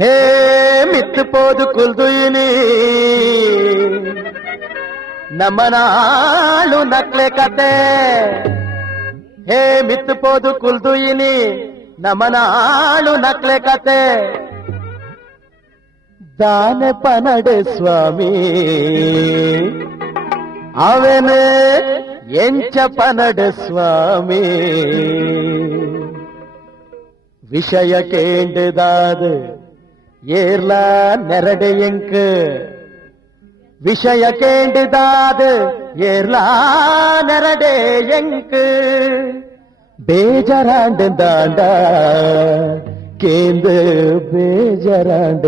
ಹೇ ಮಿತ್ತು ಪೋದು ಕುಲ್ದುಯಿನಿ ನಮ್ಮನಾಳು ನಕ್ಲೆ ಕತೆ ಹೇ ಮಿತ್ತು ಪೋದು ಕುಲ್ದುಯಿನಿ ನಮ್ಮನಾಳು ನಕ್ಲೆ ಕತೆ ದಾನೆ ಪನಡೆ ಸ್ವಾಮಿ ಅವನೇ ಎಂಚ ಪನಡೆ ಸ್ವಾಮಿ ವಿಷಯ ಕೇಂದ್ರದಾದ ಏರ್ಲ ನೆರಡೆ ಎಂಕ ವಿಷಯ ಕೇಂದ್ರದಾದ ಏರ್ಲ ನೆರಡೆ ಎಂಕ ಬೇಜಾರಾಂಡ ಕೇಂದ್ರ ಬೇಜಾರಾಂಡ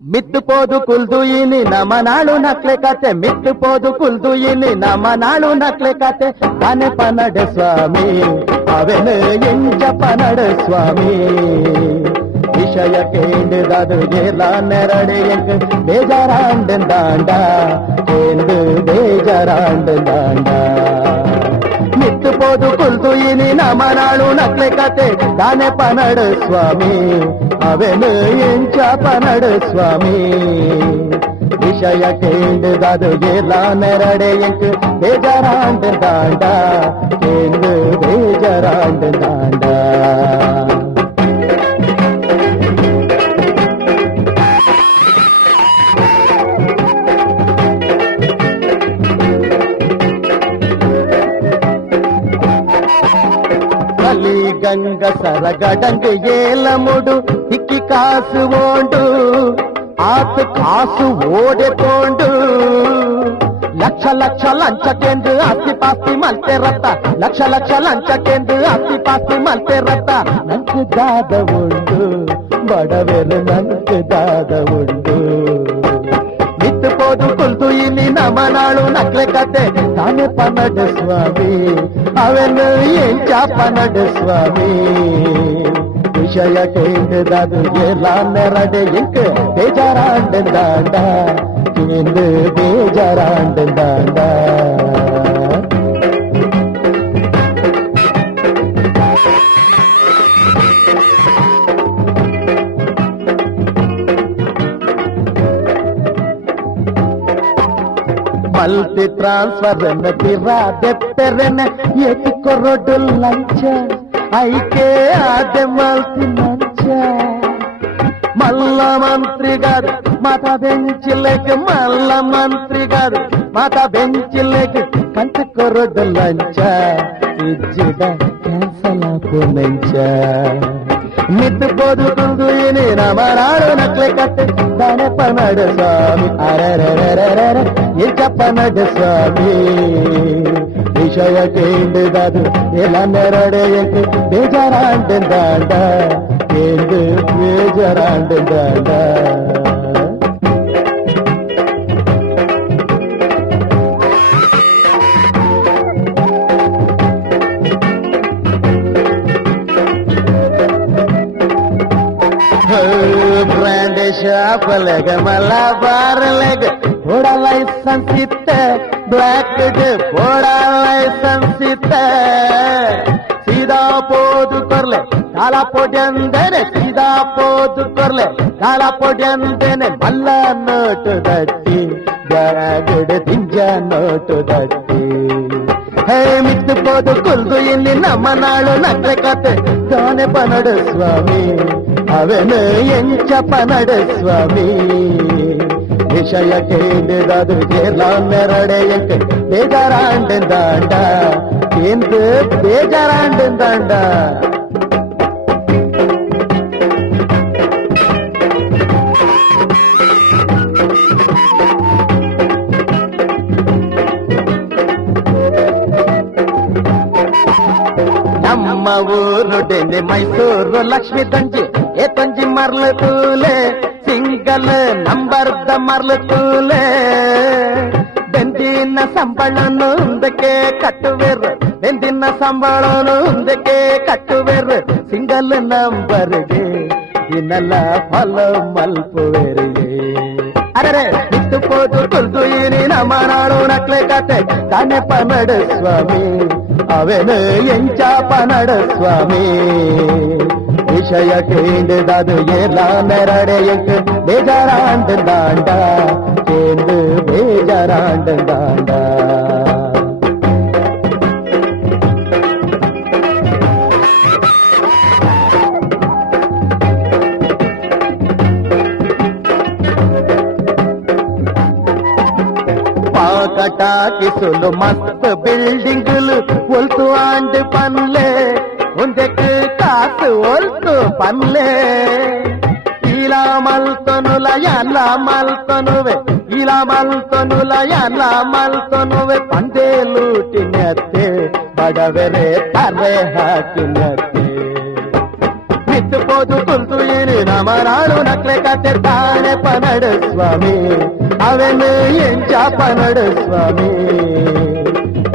ಮಿತ್ತು ಪೋದು ಕುಲ್ದುಯಿನಿ ನಮನಾಳು ನಕ್ಲೆ ಕತೆ ಮಿತ್ತು ಪೋದು ಕುಲ್ದುಯಿನಿ ನಮನಾಳು ನಕ್ಲೆ ಕತೆ ತಾನೆ ಪನಡೆ ಸ್ವಾಮಿ ಅವನ ಎಂಚ ಪನಡೆ ಸ್ವಾಮಿ ವಿಷಯ ಕೇಂದ್ರದಾದು ಏರ್ಲ ನೆರಡೆ ಎಂಕ ಬೇಜಾರಾಂಡ ಕೇಂದ್ರ ಬೇಜಾರಾಂಡ ಮಿತ್ತು ಪೋದು ಕುಲ್ದುಯಿನಿ ನಮನಾಳು ನಕ್ಲೆ ಕತೆ ತಾನೆ ಪನಡ ಸ್ವಾಮಿ ಅವನು ಎಂಚ ಪನಡ ಸ್ವಾಮಿ ವಿಷಯ ಕೇಂದ್ರದಾದು ಏರ್ಲ ನೆರಡೆ ಎಂಕ ಬೇಜಾರಾಂಡ ಕೇಂದ್ರ ಬೇಜಾರಾಂಡ గంగ సరగడంగ ఏలముడు దిక్కి కాసు ఓండు ఆతు కాసు ఓడెపోండు లక్ష లక్ష లంచకేందు ఆస్తి పాస్తి మల్తే రತ್ತ లక్ష లక్ష లంచకేందు ఆస్తి పాస్తి మల్తే రತ್ತ ನಂಕು ದಾದ ಉಂಡು ಬಡವೆಲು ನಂಕು ದಾದ ಉಂಡು ಮಿತ್ತು ಪೋದು ಕುಲ್ದು ಇಲ್ಲಿ ನಮನಾಳು ನಕ್ಲೆ ಕತೆ ತಾನೆ ಪನಡ ಸ್ವಾಮಿ ಅವನು ಎಂಚ ಪನಡ ಸ್ವಾಮಿ ವಿಷಯ ಕೇಂದ್ರದಾದು ಏರ್ಲ ನೆರಡೆ ಎಂಕ ಬೇಜಾರಾಂಡ ಕೇಂದ್ರ ಬೇಜಾರಾಂಡ మల్టీ ట్రాన్స్ఫర్ తిరా దెప్పెరెన్ ఎటికో రోడ్డు లంచ ఐకే ఆదే మల్టీ లంచ మల్ల మంత్రి గారు మాతా బెంచిలేక మల్ల మంత్రి గారు మాతా బెంచిలేక కంచకో రోడ్డు లంచ ఇజ్జిడ క్యాన్సల్ ఆపోనంచ ಮಿತ್ತು ಪೋದು ಕುಲ್ದುಯಿನಿ ನಮನಾಳು ನಕ್ಲೆ ಕತೆ ತಾನೆ ಪನಡ ಸ್ವಾಮಿ ಅರರರರರ ಎಂಚ ಪನಡ ಸ್ವಾಮಿ ವಿಷಯ ಕೇಂದ್ರದಾದು ಏರ್ಲ ನೆರಡೆ ಎಂಕ ಬೇಜಾರಾಂಡ ಕೇಂದ್ರ ಬೇಜಾರಾಂಡ brand shop leg Malabar leg ಥೋಡಾ licence ಇತ್ತ ಬ್ಲ್ಯಾಕ್ ಥೋಡಾ ಲೈಸೆನ್ಸ್ ಇತ್ತ ಸೀದಾ ಪೋದು ಕೊರ್ಲೆ ಕಾಲ ಪೊಡ್ಯಂದೇನೆ ಸೀದಾ ಪೋದು ಕೊರ್ಲೆ ಕಾಲ ಪೊಡ್ಯಂದೇನೆ ಮಲ್ಲ ನೋಟು ದಟ್ಟಿ ಬ್ಯಾಗುಡ ತಿಂಜ ನೋಟು ದಟ್ಟಿ ಹೇ ಮಿತ್ತು ಪೋದು ಕುಲ್ದು ಇಲ್ಲಿ ನಮ್ಮನಾಳು ನಕ್ಲೆ ಕತೆ ತಾನೆ ಪನಡ ಸ್ವಾಮಿ ಅವನು ಎಂಚ ಪನಡ ಸ್ವಾಮಿ ವಿಷಯ ಕೇಂದ್ರದಾದು ಏರ್ಲ ನೆರಡೆ ಎಂಕ ಬೇಜಾರಾಂಡ ಕೇಂದ್ರ ಬೇಜಾರಾಂಡ ನಮ್ಮ ಊರು ಡೆಂದೆ ಮೈಸೂರು ಲಕ್ಷ್ಮಿ ತಂಜಿ ಏ ತಂಜಿ ಮರ್ಲು ತೂಲೆ ಸಿಂಗಲ್ ನಂಬರ್ ದ ಮರ್ಲು ತೂಲೆ ಬೆಂದಿನ ಸಂಬಳನು ಮುಂದಕ್ಕೆ ಕಟ್ಟುವೆರು ಬೆಂದಿನ ಸಂಬಳನು ಮುಂದಕ್ಕೆ ಕಟ್ಟುವೆರು ಸಿಂಗಲ್ ನಂಬರ್ಗೆ ದಿನಲ್ಲ ಫಲ ಮಲ್ಪುವೆರಿಗೆ ಅರೆ ಬಿಟ್ಟುಕೋದು ತುಲ್ದು ಇನಿ ನಮ್ಮ ನಾಡು ನಕ್ಲೆ ಕತೆ ತಾನೆ ಪನಡ ಸ್ವಾಮಿ ಅವೆನು ಎಂಚ ಪನಡ ಸ್ವಾಮಿ ವಿಷಯ ಕೇಂದ್ರದು ಎಲ್ಲ ನೆರಡೆಯಕ್ಕೆ ಬೇಜಾರಾಂಡ ದಾಂಡ ಕೇಂದ್ರ ಬೇಜಾರಾಂಡ ದಾಂಡ కటాకిసులు మస్తు బిల్డింగులు ఒల్తు ఆండు పన్లే ఉందెకు కాసు ఒల్తు పన్లే ఇలా మల్తొనుల ಎಲ್ಲ ಮಲ್ತೊನುವೆ ఇలా ಮಲ್ತೊನುಲ ಎಲ್ಲ ಮಲ್ತೊನುವೆ ಪಂದೆ ಲೂಟಿನತ್ತೆ ಬಡವೆರೆ ತಲೆ ಹಾಕಿನತ್ತೆ ಬಿತ್ತುಕೋದು ತುಲ್ತು ಇನಿ ನಮ್ಮ ನಾಡು ನಕ್ಲೆ ಕತೆ ತಾನೆ ಪನಡ ಸ್ವಾಮಿ ಅವೆನು ಎಂಚ ಪನಡ ಸ್ವಾಮಿ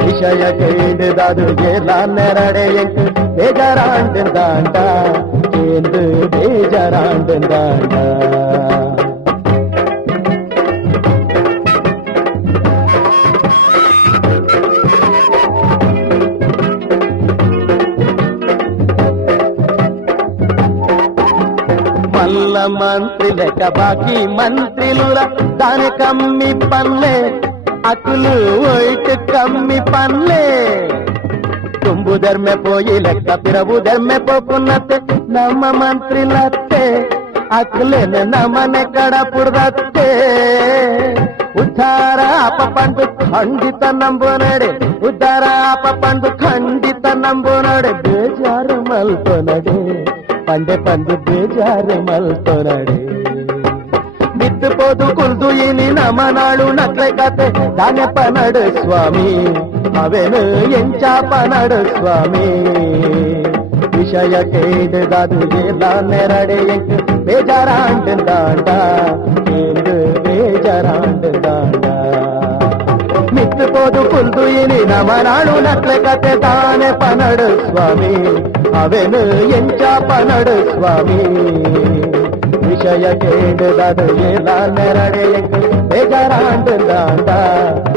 ವಿಷಯ ಕೇಳಿದದು ಎಲ್ಲ ನೆರಡೆ ಎಂಟು ಬೇಜಾರಾಂಡ ದಾಂಡ ಕೇಂದ್ರ ಬೇಜಾರಾಂಡ ದಾಂಡ మల్ల మంత్రి లెక్క బాకీ మంత్రుల దాని కమ్మి పన్లే అకులు ఒయిట్ కమ్మి పన్లే తుంబు ధర్మె పోయి లెక్క పిరవు ధర్మె పోకున్నತ್ತೆ ನಮ್ಮ ಮಂತ್ರಿಲತ್ತೆ ಅಕ್ಲೇನೆ ನಮ್ಮನೆ ಕಡ ಪುಡ್ದತ್ತೆ ಉದ್ಧಾರ ಅಪ ಪಂಡು ಖಂಡಿತ ನಂಬು ನಡೆ ಉದ್ಧಾರ ಅಪ ಪಂಡು ಖಂಡಿತ ನಂಬು ನಡೆ ಬೇಜಾರು ಮಲ್ತು ನಡೆ పండే పండు బేజారు మల్తొనడే ಬಿತ್ತುಕೋದು ಕುಲ್ದು ಇನಿ ನಮ್ಮ ನಾಡು ನಕ್ಲೆ ಕತೆ ದಾನೆ ಪನಡು ಸ್ವಾಮಿ ಅವೆನು ಎಂಚ ಪನಡು ಸ್ವಾಮಿ ವಿಷಯ ಕೇಳಿದದು ಎಲ್ಲ ನೆರಡೆ ಎಂಟು ಬೇಜಾರಾಂಡ ದಾಂಡ ಕೇಂದ್ರ ಬೇಜಾರಾಂಡ ದಾಂಡ ಬಿತ್ತುಕೋದು ಕುಲ್ದು ಇನಿ ನಮ್ಮ ನಾಡು ನಕ್ಲೆ ಕತೆ ದಾನೆ ಪನಡು ಸ್ವಾಮಿ ಅವೆನು ಎಂಚ ಪನಡು ಸ್ವಾಮಿ ವಿಷಯ ಕೇಳಿದದು ಎಲ್ಲ ನೆರಡೆ ಎಂಟು ಬೇಜಾರಾಂಡ ದಾಂಡ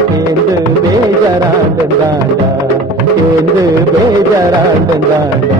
ಕೇಂದ್ರ ಬೇಜಾರಾಂಡ ದಾಂಡ ಕೇಂದ್ರ ಬೇಜಾರಾಂಡ ದಾಂಡ